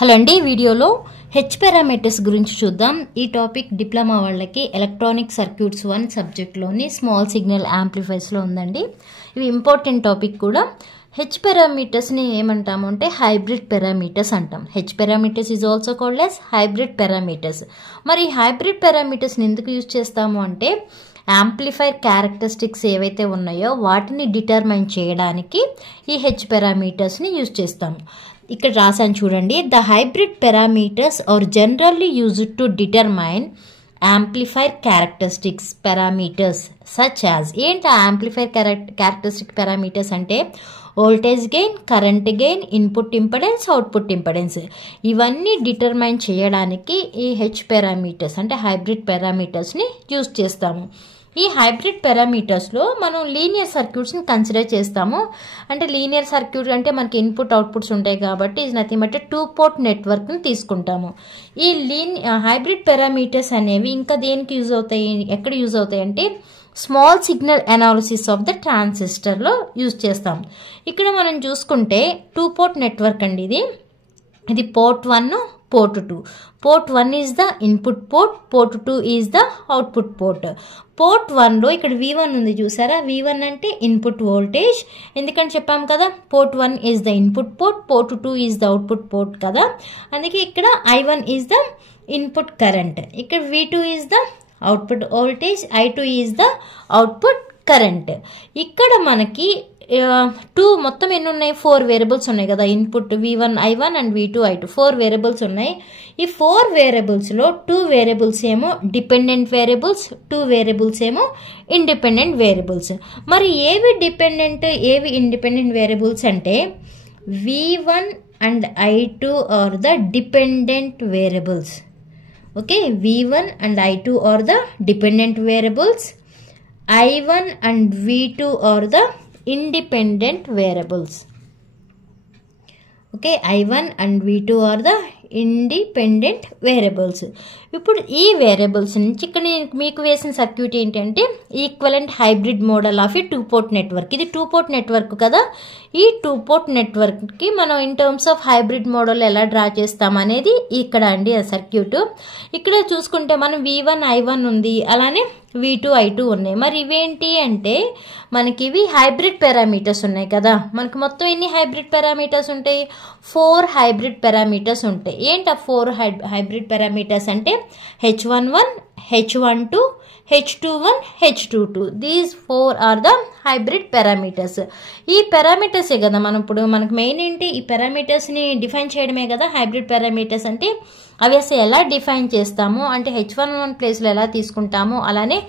Hello అండి, వీడియోలో H parameters గురించి చూద్దాం. ఈ టాపిక్ డిప్లొమా వాళ్ళకి ఎలక్ట్రానిక్ సర్క్యూట్స్ 1 సబ్జెక్ట్లోని స్మాల్ సిగ్నల్ యాంప్లిఫైర్స్లో ఉందండి. ఇవి ఇంపార్టెంట్ టాపిక్ కూడా. హెచ్ పారామీటర్స్ని ఏమంటాము అంటే హైబ్రిడ్ పారామీటర్స్ అంటాం. H parameters is also called as hybrid parameters. మరి హైబ్రిడ్ పారామీటర్స్ని ఎందుకు యూజ్ చేస్తాము అంటే యాంప్లిఫైర్ క్యారెక్టరిస్టిక్స్ ఏవైతే ఉన్నాయో వాటిని డిటర్మైన్ చేయడానికి ఈ హెచ్ పారామీటర్స్ని యూజ్ చేస్తాము. ఇక్కడ రాసాను చూడండి. The hybrid parameters are generally used to determine amplifier characteristics parameters such as. ఏంటి యాంప్లిఫైర్ క్యారెక్టరిస్టిక్ పారామీటర్స్ అంటే voltage gain, current gain, input impedance, output impedance, ఇవన్నీ డిటర్మైన్ చేయడానికి ఈ హెచ్ పారామీటర్స్ అంటే హైబ్రిడ్ పారామీటర్స్ని యూజ్ చేస్తాము. ఈ హైబ్రిడ్ పారామీటర్స్లో మనం లీనియర్ సర్క్యూట్స్ని కన్సిడర్ చేస్తాము. అంటే లీనియర్ సర్క్యూట్ అంటే మనకి ఇన్పుట్ అవుట్పుట్స్ ఉంటాయి కాబట్టి ఇది నథింగ్ బట్ 2 పోర్ట్ నెట్వర్క్ని తీసుకుంటాము. ఈ హైబ్రిడ్ పారామీటర్స్ అనేవి ఇంకా దేనికి యూజ్ అవుతాయి, ఎక్కడ యూజ్ అవుతాయి అంటే small signal analysis of the ట్రాన్సిస్టర్లో యూజ్ చేస్తాం. ఇక్కడ మనం చూసుకుంటే 2 పోర్ట్ నెట్వర్క్ అండి. ఇది port 1, port 2. Port 1 is the input port, port 2 is the output port. Port 1లో ఇక్కడ V1 ఉంది చూసారా. V1 అంటే ఇన్పుట్ వోల్టేజ్. ఎందుకని చెప్పాం కదా, port 1 is the input port, port 2 is the output port కదా. అందుకే ఇక్కడ I1 is the input current, ఇక్కడ V2 is the output voltage, I2 is the output current. ఇక్కడ మనకి 2 మొత్తం ఎన్ని ఉన్నాయి, 4 వేరియబుల్స్ ఉన్నాయి కదా. Input V1 I1 and V2 I2 4 variables ఉన్నాయి. ఈ 4 వేరియబుల్స్లో 2 వేరియబుల్స్ ఏమో డిపెండెంట్ వేరియబుల్స్, 2 వేరియబుల్స్ ఏమో ఇండిపెండెంట్ వేరియబుల్స్. మరి ఏవి డిపెండెంట్ ఏవి ఇండిపెండెంట్ వేరియబుల్స్ అంటే V1 and I2 are the dependent variables. Okay, V1 and I2 are the dependent variables. I1 and V2 are the independent variables. Okay, I1 and V2 are the independent variables. ఇప్పుడు ఈ variables నుంచి ఇక్కడ మీకు వేసిన circuit ఏంటంటే equivalent hybrid model of A 2 port network. ఇది 2 port network కదా. ఈ 2 పోర్ట్ నెట్వర్క్కి మనం in terms of hybrid model ఎలా డ్రా చేస్తాం అనేది ఇక్కడ అండి ఆ సర్క్యూట్. ఇక్కడ చూసుకుంటే మనం V1 I1 ఉంది, అలానే V2 I2 ఉన్నాయి. మరి ఇవేంటి అంటే మనకి ఇవి హైబ్రిడ్ పారామీటర్స్ ఉన్నాయి కదా. మనకి మొత్తం ఎన్ని హైబ్రిడ్ పారామీటర్స్ ఉంటాయి, 4 హైబ్రిడ్ పారామీటర్స్ ఉంటాయి. ఏంటి ఆ 4 హైబ్రిడ్ పారామీటర్స్ అంటే H11, H12, H21, H22. These 4 are the hybrid parameters. ఈ పారామీటర్సే కదా మనం ఇప్పుడు మనకు మెయిన్ ఏంటి, ఈ పారామీటర్స్ని డిఫైన్ చేయడమే కదా హైబ్రిడ్ పారామీటర్స్ అంటే. అవి అసలు ఎలా డిఫైన్ చేస్తాము అంటే H11 ప్లేస్లో ఎలా తీసుకుంటాము, అలానే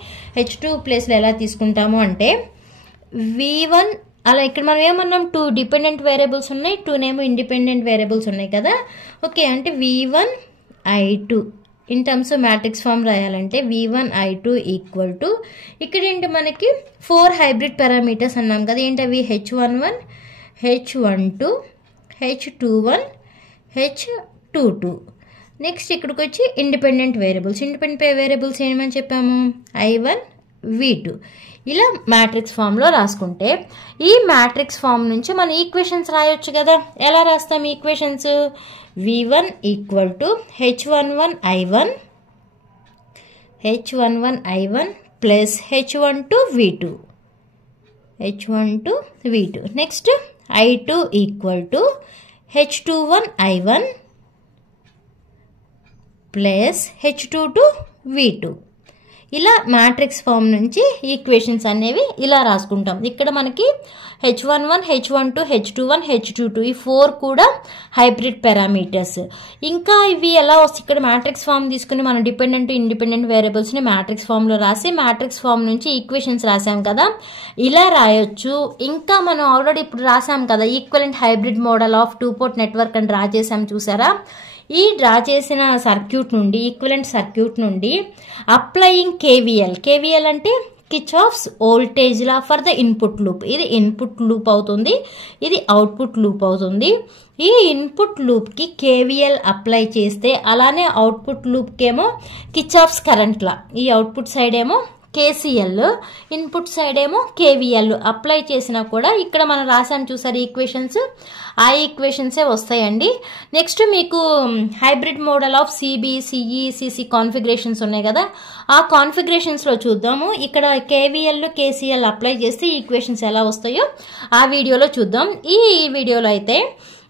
H2 ప్లేస్లో ఎలా తీసుకుంటాము అంటే V1 అలా ఇక్కడ మనం ఏమన్నాం 2 డిపెండెంట్ వేరియబుల్స్ ఉన్నాయి, 2 నేమో ఇండిపెండెంట్ వేరియబుల్స్ ఉన్నాయి కదా. ఓకే, అంటే V1 I2 in terms of matrix form రాయాలంటే V1 I2 ఈక్వల్ టు ఇక్కడ ఏంటి మనకి 4 హైబ్రిడ్ పారామీటర్స్ అన్నాం కదా. ఏంటి అవి H11, H12, H21, H22. Next ఇక్కడికి వచ్చి ఇండిపెండెంట్ వేరియబుల్స్. ఇండిపెండెంట్ వేరియబుల్స్ ఏమని చెప్పాము, I1, V2. ఇలా మ్యాట్రిక్స్ ఫామ్లో రాసుకుంటే ఈ మ్యాట్రిక్స్ ఫామ్ నుంచి మనం ఈక్వేషన్స్ రాయొచ్చు కదా. ఎలా రాస్తాం equations, V1 equal to H11 I1 plus H12 V2. Next I2 equal to H21 I1 plus H22 V2. ఇలా మ్యాట్రిక్స్ ఫామ్ నుంచి ఈక్వేషన్స్ అనేవి ఇలా రాసుకుంటాం. ఇక్కడ మనకి H11, H12, H21, H22 ఈ 4 కూడా హైబ్రిడ్ పారామీటర్స్. ఇంకా ఇవి ఎలా వస్తాయి, ఇక్కడ మ్యాట్రిక్స్ ఫామ్ తీసుకుని మనం డిపెండెంట్ ఇండిపెండెంట్ వేరియబుల్స్ని మ్యాట్రిక్స్ ఫామ్లో రాసి మ్యాట్రిక్స్ ఫామ్ నుంచి ఈక్వేషన్స్ రాసాం కదా, ఇలా రాయొచ్చు. ఇంకా మనం ఆల్రెడీ ఇప్పుడు రాసాం కదా equivalent hybrid model of 2 port network అని డ్రా చేసాం చూసారా. ఈ డ్రా చేసిన సర్క్యూట్ నుండి ఈక్వలెంట్ సర్క్యూట్ నుండి అప్లయింగ్ కేవీఎల్ అంటే Kirchhoff's voltage law for the input loop. ఇది ఇన్పుట్ లూప్ అవుతుంది, ఇది అవుట్పుట్ లూప్ అవుతుంది. ఈ ఇన్పుట్ లూప్కి కేవీఎల్ అప్లై చేస్తే అలానే అవుట్పుట్ లూప్కి ఏమో కిర్చాఫ్స్ కరెంట్ లా, ఈ అవుట్పుట్ సైడ్ ఏమో కేసీఎల్, ఇన్పుట్ సైడ్ ఏమో కేవీఎల్ అప్లై చేసినా కూడా ఇక్కడ మనం రాసాను చూసారు ఈక్వేషన్స్, ఆ ఈక్వేషన్సే వస్తాయండి. నెక్స్ట్ మీకు hybrid model of CB, CE, CC configurations ఉన్నాయి కదా, ఆ కాన్ఫిగరేషన్స్లో చూద్దాము. ఇక్కడ కేవీఎల్, కేసీఎల్ అప్లై చేస్తే ఈక్వేషన్స్ ఎలా వస్తాయో ఆ వీడియోలో చూద్దాం. ఈ వీడియోలో అయితే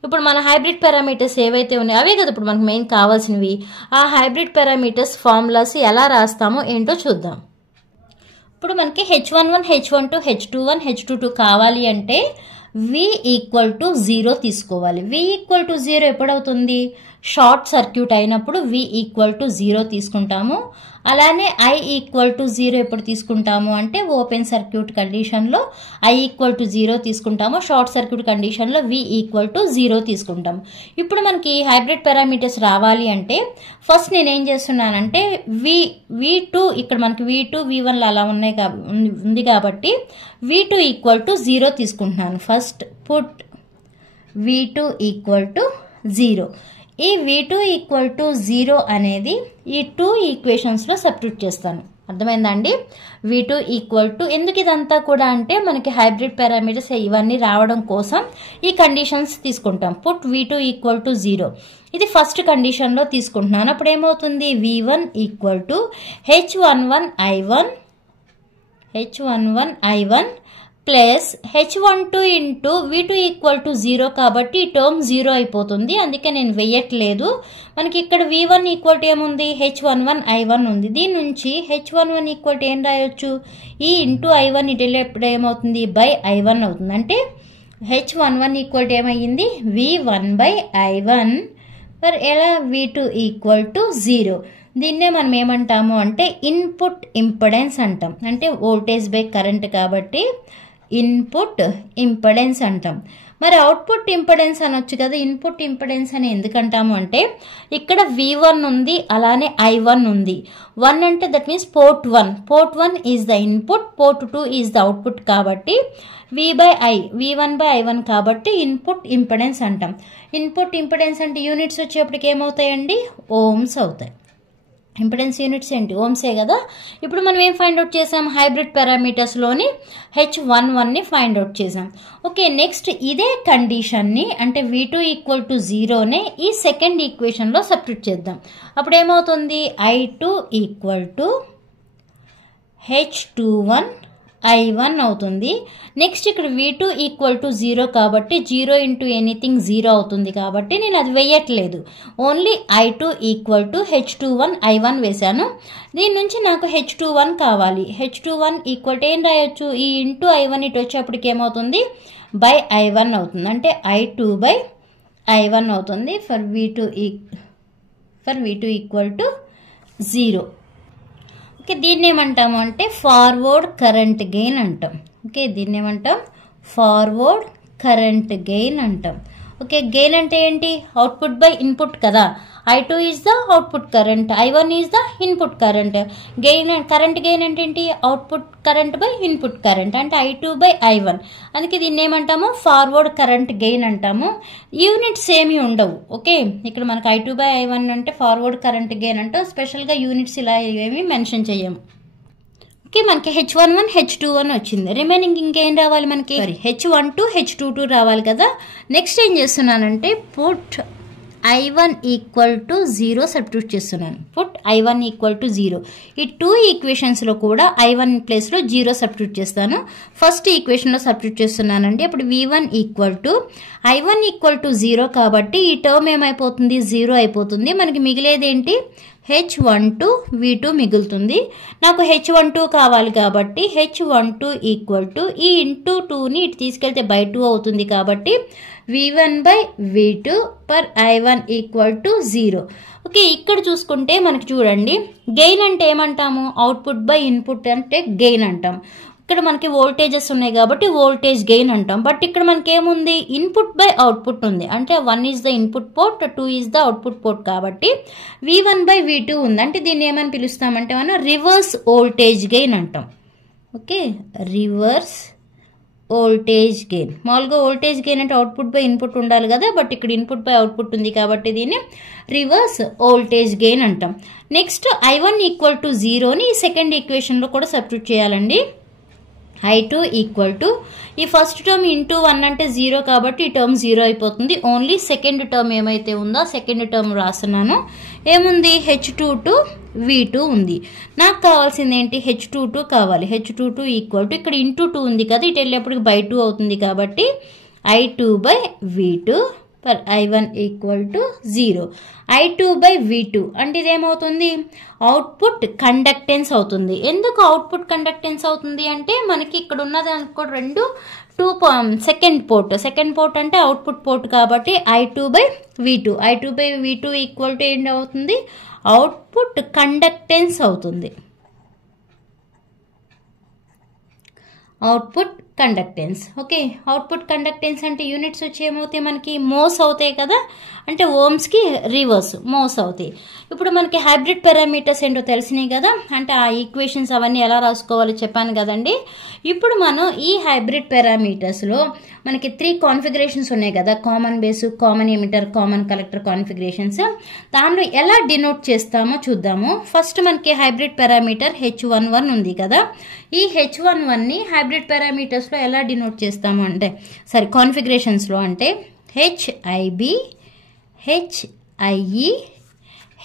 ఇప్పుడు మన హైబ్రిడ్ పారామీటర్స్ ఏవైతే ఉన్నాయో అవే కదా ఇప్పుడు మనకు మెయిన్ కావాల్సినవి. ఆ హైబ్రిడ్ పారామీటర్స్ ఫార్ములాస్ ఎలా రాస్తామో ఏంటో చూద్దాం. ఇప్పుడు మనకి H11, H12, H21, H22 కావాలి అంటే V ఈక్వల్ టు 0 తీసుకోవాలి. V ఈక్వల్ టు 0 ఎప్పుడవుతుంది? షార్ట్ సర్క్యూట్ అయినప్పుడు V ఈక్వల్ టు 0 తీసుకుంటాము. అలానే I ఈక్వల్ టు 0 ఎప్పుడు తీసుకుంటాము అంటే ఓపెన్ సర్క్యూట్ కండిషన్లో I ఈక్వల్ టు 0 తీసుకుంటాము. షార్ట్ సర్క్యూట్ కండిషన్లో V ఈక్వల్ టు 0 తీసుకుంటాము. ఇప్పుడు మనకి హైబ్రిడ్ పారామీటర్స్ రావాలి అంటే ఫస్ట్ నేనేం చేస్తున్నానంటే V2 ఇక్కడ మనకి V2, V1 అలా ఉంది కాబట్టి V2 ఈక్వల్ టు 0 తీసుకుంటున్నాను. First put V2 equal to 0. ఈ V2 ఈక్వల్ టు 0 అనేది ఈ 2 ఈక్వేషన్స్లో సబ్స్టిట్యూట్ చేస్తాను. అర్థమైందా అండి? V2 ఈక్వల్ టు, ఎందుకు ఇదంతా కూడా అంటే మనకి హైబ్రిడ్ పారామీటర్స్ ఇవన్నీ రావడం కోసం ఈ కండిషన్స్ తీసుకుంటాం. పుట్ V2 ఈక్వల్ టు 0 ఇది ఫస్ట్ కండిషన్లో తీసుకుంటున్నాను. అప్పుడు ఏమవుతుంది? V1 equal to H11I1 plus H12 into V2 equal to 0 కాబట్టి ఈ టర్మ్ 0 అయిపోతుంది. అందుకే నేను వెయ్యట్లేదు. మనకి ఇక్కడ V1 ఈక్వల్ టు ఏముంది? H11I1 ఉంది. దీని నుంచి H11 ఈక్వల్ టు ఏం రాయొచ్చు? ఈ ఇంటూ I1 ఇటు ఎప్పుడు ఏమవుతుంది? బై I1 అవుతుంది. అంటే H11 equal to ఏమయ్యింది? V1 by I1 మరి ఎలా? V2 equal to 0. దీన్నే మనం ఏమంటాము అంటే ఇన్పుట్ ఇంపెడెన్స్ అంటాం. అంటే వోల్టేజ్ బై కరెంట్ కాబట్టి ఇన్పుట్ ఇంపెడెన్స్ అంటాం. మరి అవుట్పుట్ ఇంపెడెన్స్ అనొచ్చు కదా. ఇన్పుట్ ఇంపెడెన్స్ అని ఎందుకంటాము అంటే ఇక్కడ V1 ఉంది, అలానే I1 ఉంది. 1 అంటే that means port 1. Port 1 is the input, port 2 is the output కాబట్టి V1 బై I1 కాబట్టి ఇన్పుట్ ఇంపెడెన్స్ అంటాం. ఇన్పుట్ ఇంపెడెన్స్ అంటే యూనిట్స్ వచ్చేప్పటికి ఏమవుతాయండి? ఓమ్స్ అవుతాయి. ఇంపెడెన్స్ యూనిట్స్ ఏంటి? ఓమ్సే కదా. ఇప్పుడు మనం ఏం ఫైండ్ అవుట్ చేసాం? హైబ్రిడ్ పారామీటర్స్లోని H11ని ఫైండ్ అవుట్ చేసాం. ఓకే, నెక్స్ట్ ఇదే కండిషన్ని అంటే V2 ఈక్వల్ టు 0నే ఈ సెకండ్ ఈక్వేషన్లో సబ్స్టిట్యూట్ చేద్దాం. అప్పుడు ఏమవుతుంది? I2 ఈక్వల్ టు H21I1 అవుతుంది. నెక్స్ట్ ఇక్కడ V2 ఈక్వల్ టు 0 కాబట్టి 0 ఇంటూ ఎనీథింగ్ 0 అవుతుంది కాబట్టి నేను అది వేయట్లేదు. Only I2 equal to H21I1 వేశాను. దీని నుంచి నాకు H21 కావాలి. H21 ఈక్వల్ టు ఏం రాయొచ్చు? ఈ ఇంటూ I1 ఇటు వచ్చేప్పటికి ఏమవుతుంది? బై I1 అవుతుంది. అంటే I2 బై I1 అవుతుంది for V2 equal to 0. Okay, దీన్ని ఏమంటాము అంటే ఫార్వర్డ్ కరెంట్ గెయిన్ అంటాం. ఓకే, దీన్ని ఏమంటాం? ఫార్వర్డ్ కరెంట్ గెయిన్ అంటాం. ఓకే, గెయిన్ అంటే ఏంటి? అవుట్పుట్ బై ఇన్పుట్ కదా. I2 is the output current, I1 is the input current. Gain current gain అంటే ఏంటి? Output current by input current అంటే I2 బై I1. అందుకే దీన్ని ఏమంటాము? ఫార్వర్డ్ కరెంట్ గెయిన్ అంటాము. యూనిట్స్ ఏమీ ఉండవు. ఓకే, ఇక్కడ మనకు I2 బై I1 అంటే ఫార్వర్డ్ కరెంట్ గెయిన్ అంటాం. స్పెషల్గా యూనిట్స్ ఇలా ఏమీ మెన్షన్ చేయము. ఓకే, మనకి H11, H21 వచ్చింది. రిమైనింగ్ ఇంకేం రావాలి మనకి? H12, H22 రావాలి కదా. నెక్స్ట్ ఏం చేస్తున్నానంటే put I1 equal to 0 substitute చేస్తున్నాను. Put I1 equal to 0. ఈ 2 ఈక్వేషన్స్లో కూడా I1 ప్లేస్లో 0 సబ్స్టిట్యూట్ చేస్తాను. ఫస్ట్ ఈక్వేషన్లో సబ్స్టిట్యూట్ చేస్తున్నానండి. అప్పుడు V1 equal to I1 equal to 0 కాబట్టి ఈ టర్మ్ ఏమైపోతుంది? 0 అయిపోతుంది. మనకి మిగిలేది ఏంటి? H12 V2 మిగులుతుంది. నాకు H12 కావాలి కాబట్టి H12 ఈక్వల్ టు ఈ ఇంటూ 2ని ఇటు తీసుకెళ్తే బై 2 అవుతుంది కాబట్టి V1 by V2 per I1 equal to 0. Okay, ఇక్కడ చూసుకుంటే మనకి చూడండి గెయిన్ అంటే ఏమంటాము? అవుట్పుట్ బై ఇన్పుట్ అంటే గెయిన్ అంటాం. ఇక్కడ మనకి వోల్టేజెస్ ఉన్నాయి కాబట్టి వోల్టేజ్ గెయిన్ అంటాం. బట్ ఇక్కడ మనకి ఏముంది? ఇన్పుట్ బై అవుట్పుట్ ఉంది. అంటే 1 is the input port, 2 is the output port కాబట్టి V1 బై V2 ఉంది. అంటే దీన్ని ఏమని పిలుస్తామంటే మనం రివర్స్ వోల్టేజ్ గెయిన్ అంటాం. Okay, reverse voltage gain. మామూలుగా వోల్టేజ్ గెయిన్ అంటే అవుట్పుట్ బై ఇన్పుట్ ఉండాలి కదా, బట్ ఇక్కడ ఇన్పుట్ బై అవుట్పుట్ ఉంది కాబట్టి దీన్ని రివర్స్ వోల్టేజ్ గెయిన్ అంటాం. నెక్స్ట్ I1 = 0ని ఈ సెకండ్ ఈక్వేషన్లో కూడా సబ్స్టిట్యూట్ చేయాలండి. I2 = ఈ ఫస్ట్ టర్మ్ ఇంటూ 1 అంటే 0 కాబట్టి ఈ టర్మ్ 0 అయిపోతుంది. ఓన్లీ సెకండ్ టర్మ్ ఏమైతే ఉందో సెకండ్ టర్మ్ రాస్తున్నాను. ఏముంది? H22 V2 ఉంది. నాకు కావాల్సింది ఏంటి? H22 కావాలి. H22 = ఇక్కడ ఇంటూ 2 ఉంది కదా, ఇటు వెళ్ళేప్పటికి బై 2 అవుతుంది కాబట్టి I2/V2 ఫర్ I1 = 0. I2/V2 అంటే ఇదేమవుతుంది? అవుట్పుట్ కండక్టెన్స్ అవుతుంది. ఎందుకు అవుట్పుట్ కండక్టెన్స్ అవుతుంది అంటే మనకి ఇక్కడ ఉన్నది అనుకో రెండు సెకండ్ పోర్ట్ అంటే అవుట్పుట్ పోర్ట్ కాబట్టి I2/V2 = ఏంటి అవుతుంది? అవుట్పుట్ కండక్టెన్స్ అవుతుంది. Output conductance. Okay, output conductance అంటే యూనిట్స్ వచ్చి ఏమవుతాయి మనకి? మోస్ అవుతాయి కదా, అంటే ఓమ్స్కి రివర్స్ మోస్ అవుతాయి. ఇప్పుడు మనకి హైబ్రిడ్ పారామీటర్స్ ఏంటో తెలిసినాయి కదా, అంటే ఆ ఈక్వేషన్స్ అవన్నీ ఎలా రాసుకోవాలో చెప్పాను కదండి. ఇప్పుడు మనం ఈ హైబ్రిడ్ పారామీటర్స్లో మనకి 3 కాన్ఫిగరేషన్స్ ఉన్నాయి కదా, common base, common emitter, common collector configurations. దానిలో ఎలా డినోట్ చేస్తామో చూద్దాము. ఫస్ట్ మనకి హైబ్రిడ్ పారామీటర్ H11 ఉంది కదా, ఈ H11ని హైబ్రిడ్ పారామీటర్స్లో ఎలా డినోట్ చేస్తాము అంటే కాన్ఫిగరేషన్స్లో అంటే HIB, HIE,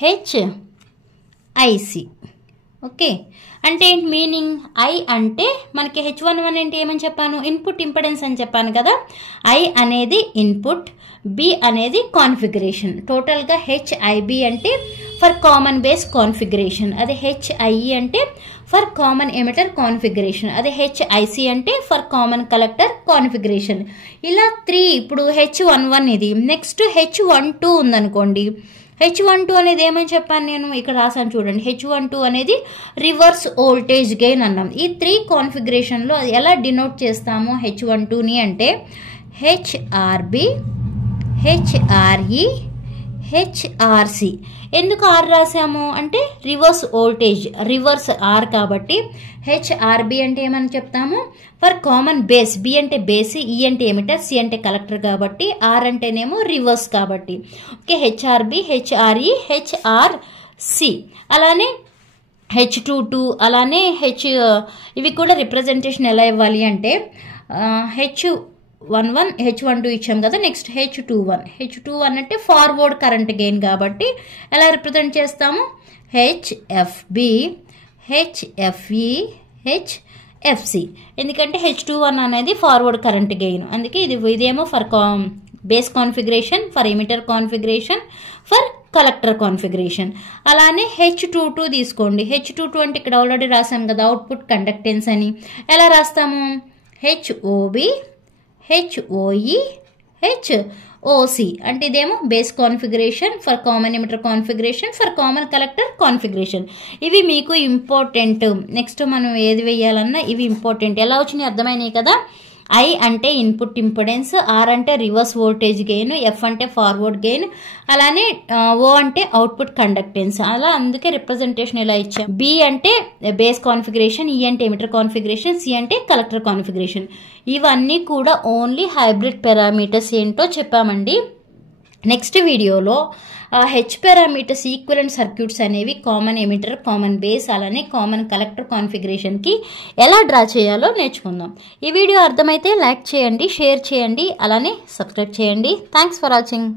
HIC. ఓకే, అంటే మీనింగ్ I అంటే మనకి H11 అంటే ఏమని చెప్పాను? ఇన్పుట్ ఇంపెడెన్స్ అని చెప్పాను కదా. I అనేది ఇన్పుట్, B అనేది కాన్ఫిగరేషన్. టోటల్గా HIB అంటే ఫర్ కామన్ బేస్ కాన్ఫిగరేషన్, అదే HIE అంటే ఫర్ కామన్ ఎమిటర్ కాన్ఫిగరేషన్, అదే HIC అంటే ఫర్ కామన్ కలెక్టర్ కాన్ఫిగరేషన్. ఇలా 3. ఇప్పుడు H11 ఇది. నెక్స్ట్ H12 ఉందనుకోండి. H12 అనేది ఏమని చెప్పాను నేను? ఇక్కడ రాసాను చూడండి. H12 అనేది రివర్స్ వోల్టేజ్ గెయిన్ అన్నాం. ఈ 3 కాన్ఫిగరేషన్లో ఎలా డినోట్ చేస్తాము H12ని అంటే HRB, HRE, HRC. ఎందుకు R రాసాము అంటే రివర్స్ వోల్టేజ్, రివర్స్ R కాబట్టి HRB అంటే ఏమని చెప్తాము? For common base. B అంటే బేస్, E అంటే ఎమిటర్, C అంటే కలెక్టర్ కాబట్టి R అంటేనేమో రివర్స్ కాబట్టి. Okay, HRB, HRE, HRC. అలానే H22, అలానే ఇవి కూడా రిప్రజెంటేషన్ ఎలా ఇవ్వాలి అంటే H11, H12 ఇచ్చాం కదా. నెక్స్ట్ H21 అంటే ఫార్వర్డ్ కరెంట్ గెయిన్ కాబట్టి ఎలా రిప్రజెంట్ చేస్తాము? HFB, HFE, HFC. ఎందుకంటే H21 అనేది ఫార్వర్డ్ కరెంట్ గెయిన్, అందుకే ఇదేమో for base configuration, for emitter configuration, for collector configuration. అలానే H22 తీసుకోండి. H22 అంటే ఇక్కడ ఆల్రెడీ రాసాం కదా అవుట్పుట్ కండక్టెన్స్ అని. ఎలా రాస్తాము? HOB, HOE, HOC. అంటే ఇదేమో base configuration, for common emitter configuration, for common collector configuration. ఇవి మీకు ఇంపార్టెంట్. నెక్స్ట్ మనం ఏది వేయాలన్నా ఇవి ఇంపార్టెంట్. ఎలా వచ్చినాయి అర్థమైనాయి కదా. I అంటే ఇన్పుట్ ఇంపెడెన్స్, R అంటే రివర్స్ వోల్టేజ్ గెయిన్, F అంటే ఫార్వర్డ్ గెయిన్, అలానే O అంటే అవుట్పుట్ కండక్టెన్స్. అలా అందుకే రిప్రజెంటేషన్ ఇలా ఇచ్చాం. B అంటే బేస్ కాన్ఫిగరేషన్, E అంటే ఎమిటర్ కాన్ఫిగరేషన్, C అంటే కలెక్టర్ కాన్ఫిగరేషన్. ఇవన్నీ కూడా ఓన్లీ హైబ్రిడ్ పారామీటర్స్ ఏంటో చెప్పామండి. నెక్స్ట్ వీడియోలో హెచ్ పారామీటర్స్ ఈక్వలెంట్ సర్క్యూట్స్ అనేవి కామన్ ఎమిటర్, కామన్ బేస్, అలానే కామన్ కలెక్టర్ కాన్ఫిగరేషన్కి ఎలా డ్రా చేయాలో నేర్చుకుందాం. ఈ వీడియో అర్థమైతే లైక్ చేయండి, షేర్ చేయండి, అలానే సబ్స్క్రైబ్ చేయండి. Thanks for watching.